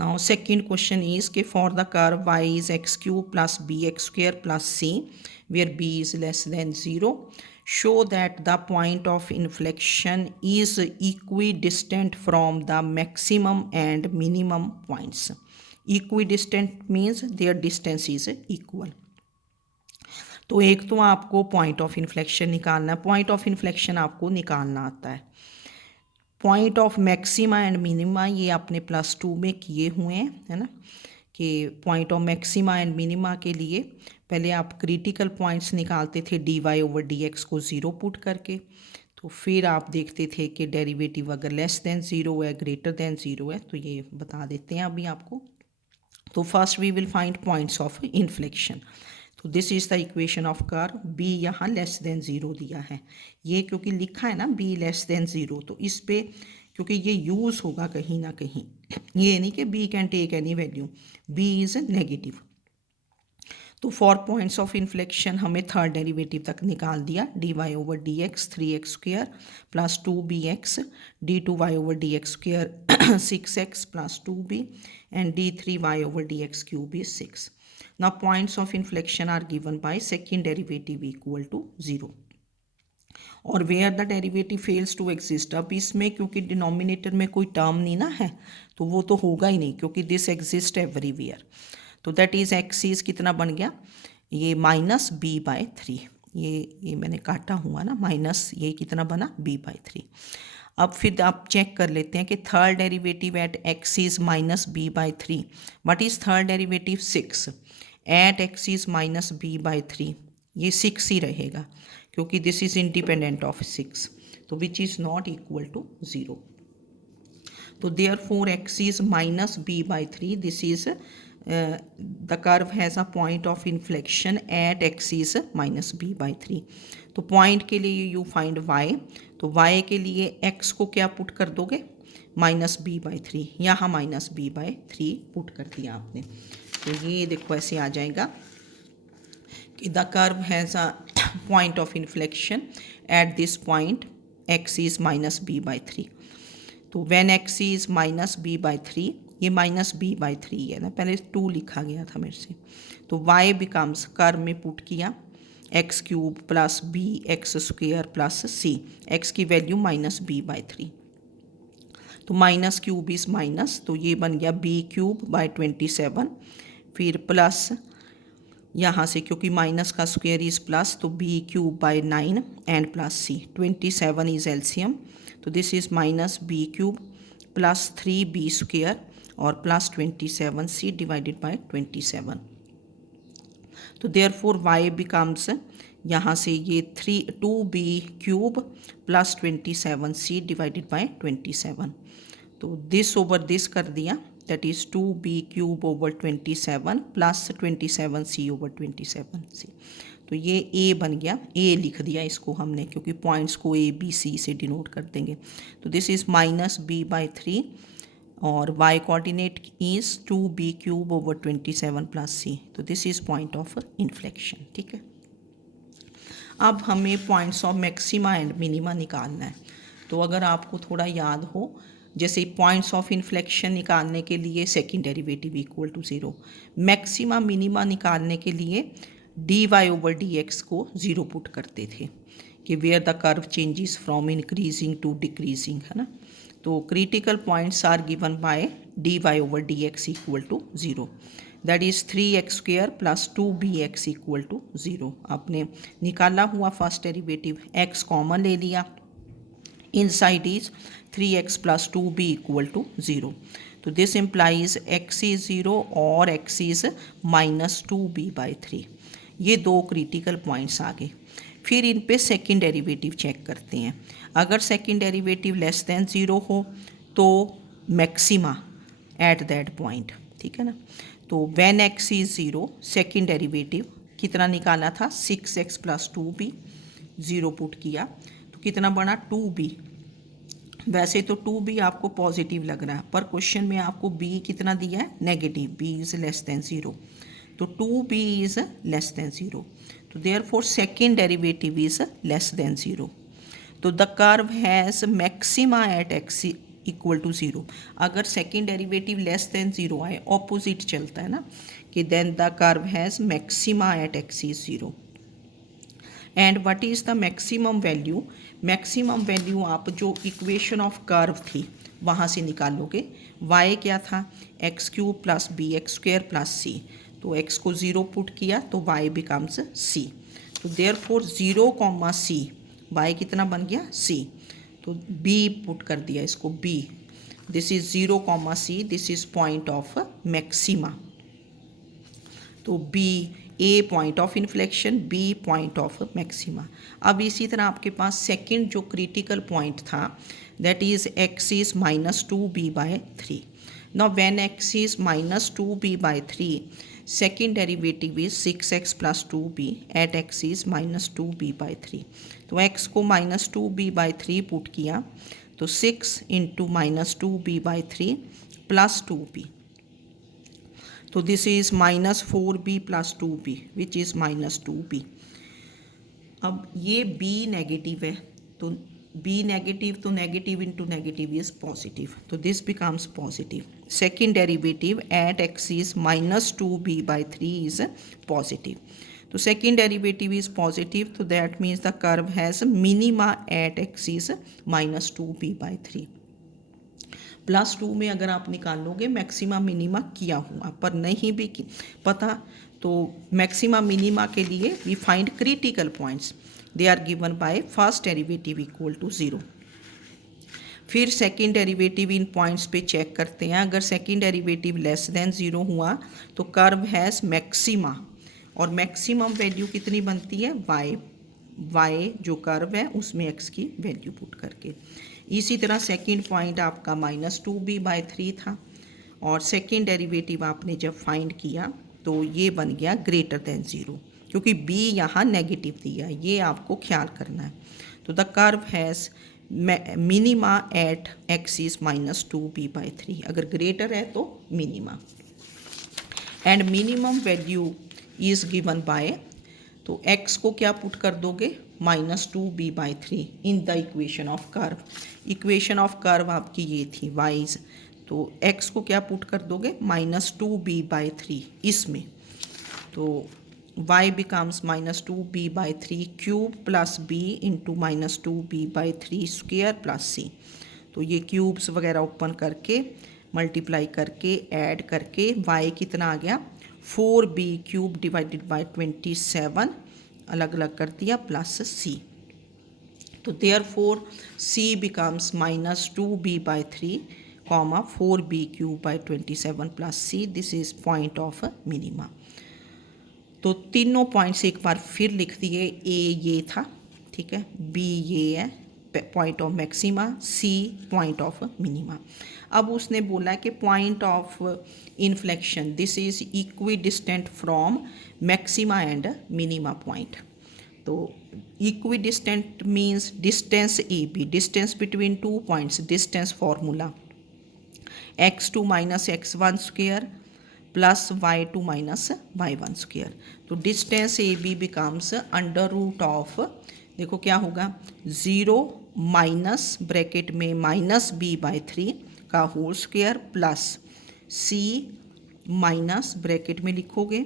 Now second question is कि for the curve y is x cube plus bx square plus c where b is less than 0, show that the point of inflection is equidistant from the maximum and minimum points. Equidistant means their distance is equal. तो एक तो आपको point of inflection निकालना है, point of inflection आपको निकालना आता है। Point of maxima and minima ये आपने +2 में किए हुए हैं, है ना, कि point of maxima and minima के लिए पहले आप क्रिटिकल पॉइंट्स निकालते थे dy/dx को 0 पुट करके, तो फिर आप देखते थे कि डेरिवेटिव अगर लेस देन 0 है, ग्रेटर देन 0 है, तो ये बता देते हैं अभी आपको। तो first we will find points of inflection. तो this is the equation of curve, b यहाँ लेस देन 0 दिया है, ये क्योंकि लिखा है ना b लेस देन 0, तो इस पे क्योंकि ये यूज़ होगा कहीं ना कहीं, ये नहीं कि b can take any value, b is negative. तो फॉर पॉइंट्स ऑफ इन्फ्लेक्शन हमें थर्ड डेरिवेटिव तक निकाल दिया, dy/dx 3x square plus 2bx, d2y/dx square 6x plus 2b and d3y/dx cube is 6. Now points of inflection are given by second derivative equal to 0 और where the derivative fails to exist. अब इसमें क्योंकि denominator में कोई term नहीं ना है, तो वो तो होगा ही नहीं क्योंकि दिस एग्जिस्ट एवरीवेयर। तो दैट इज़ एक्स इज कितना बन गया, ये -b/3, ये मैंने काटा हुआ ना, माइनस ये कितना बना b/3। अब फिर आप चेक कर लेते हैं कि third derivative at x is -b/3, what is third derivative 6 at x is -b/3, ये 6 ही रहेगा क्योंकि दिस इज इंडिपेंडेंट ऑफ 6, तो which is not equal to 0। तो therefore x is -b/3, this is the curve has a point of inflection at x is -b/3। तो point के लिए you find y, तो y के लिए x को क्या पुट कर दोगे, -b/3, यहाँ -b/3 पुट कर दिया आपने, तो ये देखो ऐसे आ जाएगा कि the curve has a point of inflection at this point x is -b/3। तो व्हेन x इज -b/3, ये -b/3 है ना, पहले 2 लिखा गया था मेरे से, तो y बिकम्स, कर्व में पुट किया x³ plus bx² plus c, x की वैल्यू -b/3, तो -³ इज माइनस, तो ये बन गया b³/27, फिर प्लस यहाँ से क्योंकि माइनस का स्क्वायर इज प्लस, तो b³/9 and plus c, 27 is LCM, तो this is -b³ plus 3b² और प्लस 27c डिवाइडेड बाय 27। तो देयरफॉर y बिकम्स, यहाँ से ये 2b³ plus 27c divided by 27, तो दिस ओवर दिस कर दिया, that is 2b³ over 27 plus 27c over 27c, तो ये a बन गया, a लिख दिया इसको हमने क्योंकि पॉइंट्स को a b c से डिनोट कर देंगे। तो दिस इज़ -b/3 और y coordinate is 2b³ over 27 plus c, तो this is point of inflection. ठीक है, अब हमें points of maxima and minima निकालना है। तो अगर आपको थोड़ा याद हो, जैसे पॉइंट्स ऑफ इन्फ्लेक्शन निकालने के लिए second derivative equal to 0, maxima minima निकालने के लिए dy/dx को 0 पुट करते थे कि where the curve changes from increasing to decreasing, है ना। तो critical points are given by dy/dx equal to 0, that is 3x² plus 2bx equal to 0। आपने निकाला हुआ फर्स्ट डेरिवेटिव, x कॉमन ले लिया, inside is 3x plus 2b equal to 0, तो this implies x is 0 और x इज -2b/3, ये दो critical points आ गए। फिर इन पे सेकंड डेरिवेटिव चेक करते हैं, अगर सेकंड डेरिवेटिव लेस देन 0 हो तो मैक्सिमा एट दैट पॉइंट, ठीक है ना। तो when x is 0, second derivative कितना निकाला था, 6x प्लस 2b, 0 पुट किया तो कितना बना 2b। वैसे तो 2b आपको पॉजिटिव लग रहा है, पर क्वेश्चन में आपको b कितना दिया है, negative, b is less than 0, तो 2b इज़ लेस देन 0, तो therefore second derivative is less than 0। तो the curve has maxima at x equal to zero. अगर second derivative less than zero आए, ऑपोजिट चलता है ना, कि then the curve has maxima at x is zero. And what is the maximum value? Maximum value आप जो equation of curve थी वहाँ से निकालोगे। y क्या था? X cube plus b x square plus c. तो x को ज़ीरो पुट किया तो y बिकम्स c। तो देयरफॉर 0, c, y कितना बन गया? c। तो b पुट कर दिया इसको, b। This is 0, c, this is point of maxima. तो B A point of inflection, B point of maxima. अब इसी तरह आपके पास सेकंड जो क्रिटिकल पॉइंट था, that is x is -2b/3। Now when x is -2b/3, second derivative is 6x + 2b at x is -2b/3। तो x को -2b/3 put किया तो 6 × -2b/3 + 2b। तो this is -4b + 2b which is -2b। अब ये b negative है, तो b negative, तो negative into negative is positive, तो this becomes positive. Second derivative at x is -2b/3 is positive. तो सेकेंड डेरिवेटिव इज पॉजिटिव, तो that means the curve has minima at x is -2b/3। +2 में अगर आप निकालोगे maxima minima किया हुआ, पर नहीं भी पता तो मैक्सिमा मिनिमा के लिए we find critical points, they are given by first derivative equal to 0। फिर सेकेंड डेरिवेटिव इन पॉइंट्स पे चेक करते हैं। अगर सेकेंड डेरिवेटिव लेस देन 0 हुआ तो कर्व हैज़ मैक्सिमा, और मैक्सिमम वैल्यू कितनी बनती है? y जो कर्व है उसमें x की वैल्यू पुट करके। इसी तरह सेकेंड पॉइंट आपका -2b/3 था, और सेकेंड डेरिवेटिव आपने जब फाइंड किया तो ये बन गया ग्रेटर देन 0, क्योंकि b यहाँ नेगेटिव दिया है, ये आपको ख्याल करना है। तो the curve has minima at x is -2b/3। अगर ग्रेटर है तो minima, and minimum value is given by, तो x को क्या पुट कर दोगे? -2b/3 in the equation of curve. Equation of curve आपकी ये थी वाइज, तो x को क्या पुट कर दोगे? -2b/3 इसमें, तो y becomes -2b/3 cube plus b into -2b/3 square plus c। तो ये क्यूब्स वगैरह ओपन करके मल्टीप्लाई करके ऐड करके y कितना आ गया? 4b³ डिवाइडेड बाय 27, अलग अलग कर दिया, प्लस c। तो therefore c becomes -2b/3, 4b³/27 plus c। This is point of minima. तो तीनों पॉइंट्स एक बार फिर लिख दिए। a ये था, ठीक है, b ये है point of maxima, c point of minima. अब उसने बोला कि point of inflection this is equidistant from maxima and minima point. तो equidistant means distance A B, distance between two points, distance formula x2 - x1 square plus y2 - y1 square. तो distance A B becomes √, देखो क्या होगा, 0 minus bracket में -b/3 का whole square plus c minus bracket में लिखोगे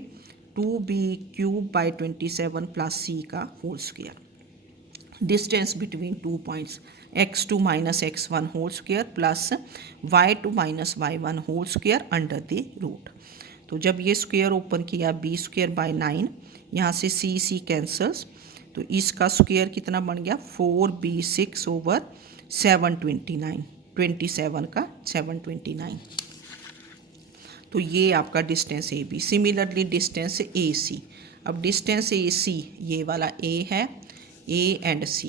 2b³/27 plus c का whole square. Distance between two points x2 - x1 whole square plus y2 - y1 whole square under the root. तो जब ये स्क्वेयर ओपन किया b²/9, यहाँ से c कैंसल्स, तो इसका स्क्वेयर कितना बन गया? 4b6/729, 27 का 729। तो ये आपका distance A B. Similarly distance A C, अब डिस्टेंस ए सी ये वाला a है, a एंड c,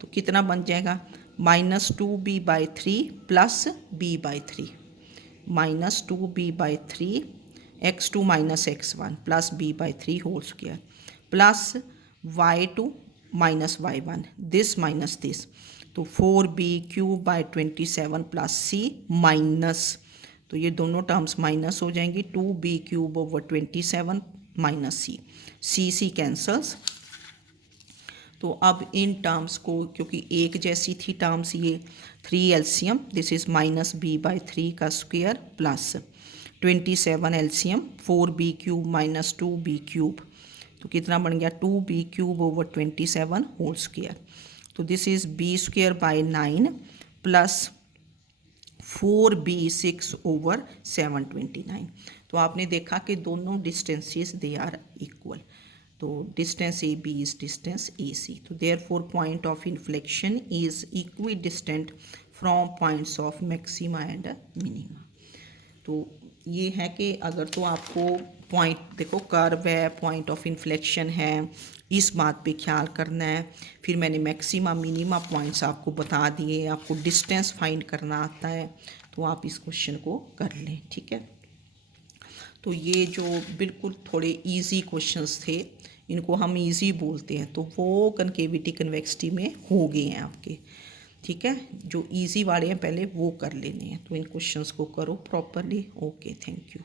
तो कितना बन जाएगा? -2b/3 plus b/3, -2b/3 x2 - x1 plus b/3 whole square plus y2 - y1, this minus this, तो 4b³/27 प्लस c माइनस, तो ये दोनों टर्म्स माइनस हो जाएंगी, 2b³/27 minus c, c cancels, तो अब इन टर्म्स को, क्योंकि एक जैसी थी टर्म्स ये, 3 एलसीएम, दिस इज़ -b/3 का square plus 27 LCM 4b³ minus 2b³, तो कितना बन गया 2b³ ओवर 27 होल स्क्वायर। तो this is b²/9 plus 4b6 over 729। तो आपने देखा कि दोनों डिस्टेंसेस दे आर इक्वल, तो distance A B is distance A C, तो therefore point of inflection is equidistant from points of maxima and minima. तो ये है कि अगर तो आपको पॉइंट, देखो कर्व है, पॉइंट ऑफ इन्फ्लेक्शन है, इस बात पे ख्याल करना है। फिर मैंने मैक्सिमा मिनिमा पॉइंट्स आपको बता दिए, आपको डिस्टेंस फाइंड करना आता है, तो आप इस क्वेश्चन को कर लें, ठीक है। तो ये जो बिल्कुल थोड़े इजी क्वेश्चंस थे, इनको हम इजी बोलते हैं, तो वो कनकेविटी कन्वेक्सिटी में हो गए हैं आपके, ठीक है। जो इजी वाले हैं पहले वो कर लेने हैं, तो इन क्वेश्चंस को करो प्रॉपरली। Okay, thank you.